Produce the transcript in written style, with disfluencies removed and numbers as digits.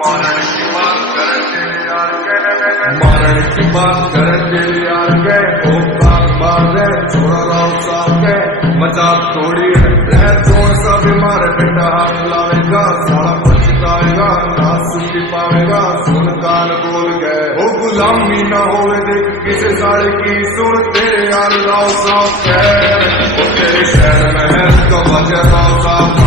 मारण की बात कर तेरे यार के, मारण की बात कर तेरे यार के, ओ बात है छोड़ा राव साहब के, मजाक थोड़ी है रह जोर सा बीमार बेटा हाथ लावेगा, सारा पछताएगा ना सुन पावेगा, सुन कान बोल गए ओ गुलामी ना होवे देख किसे साड़े की सुन तेरे यार राव साहब के, ओ तेरे शहर में है तो वजह राव साहब